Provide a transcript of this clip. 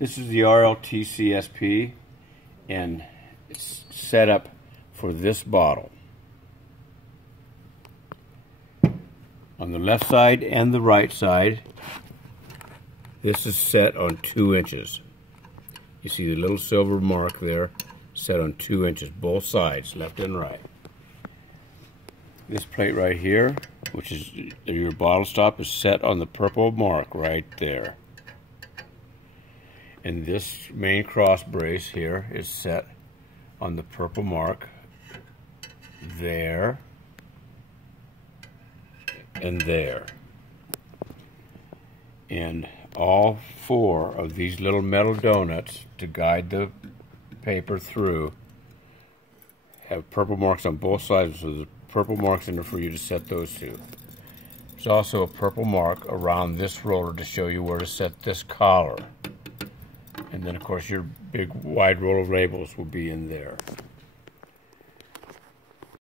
This is the RLTC-SP, and it's set up for this bottle. On the left side and the right side, this is set on 2 inches. You see the little silver mark there, set on 2 inches, both sides, left and right. This plate right here, which is your bottle stop, is set on the purple mark right there. And this main cross brace here is set on the purple mark there and there. And all 4 of these little metal donuts to guide the paper through have purple marks on both sides, so the purple marks in there for you to set those to. There's also a purple mark around this roller to show you where to set this collar. And then of course your big wide roll of labels will be in there.